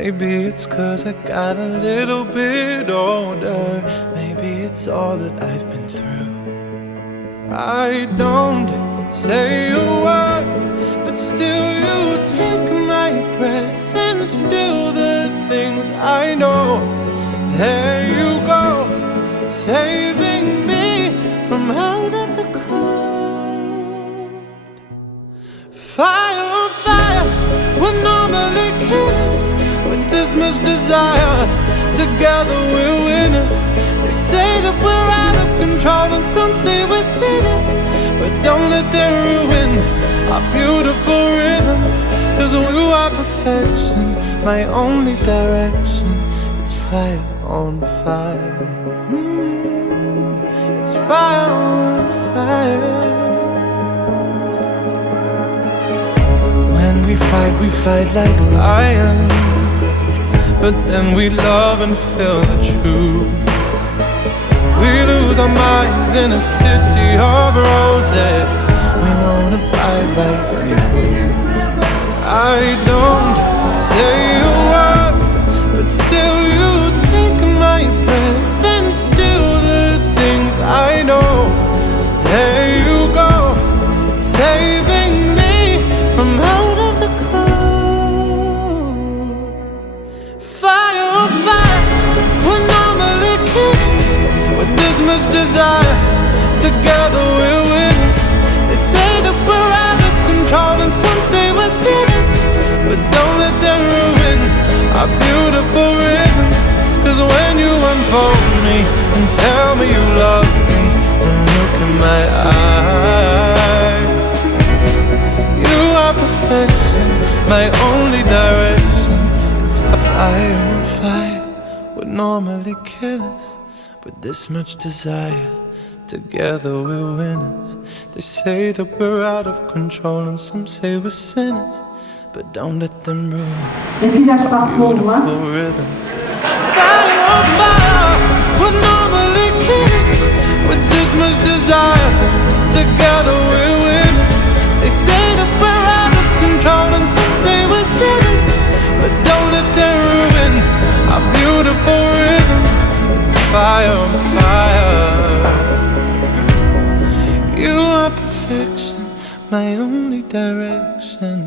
Maybe it's 'cause I got a little bit older. Maybe it's all that I've been through. I don't say a word, but still you take my breath. And still the things I know, there you go, saving me from out of the cold. Fire on fire, would normally kill us. With this much desire, together we're winners. They say that we're out of control and some say we're sinners, but don't let them ruin our beautiful rhythms. 'Cause you are perfection, my only direction. It's fire on fire. It's fire on fire. When we fight like lions, but then we love and feel the truth. We lose our minds in a city of roses. We won't abide by any rules. I don't say a word, but still you take my breath. And still the things I know, there you go, saving me from out of the cold. Fire on fire, would normally kill us. With this much desire, together we're winners. They say that we're out of control and some say we're sinners, but don't let them ruin our beautiful rhythms. 'Cause when you unfold me and tell me you love me and look in my eyes, you are perfection, my only direction. It's fire on fire, would normally kill us. With this much desire, together we're winners. They say that we're out of control and some say we're sinners, but don't let them ruin our beautiful rhythms. Fire on fire, would normally kill us. With this much desire, together we're winners. They say that we're out of control and some say we're sinners, but don't let them ruin our beautiful rhythms. It's fire on fire. You are perfection, my only direction.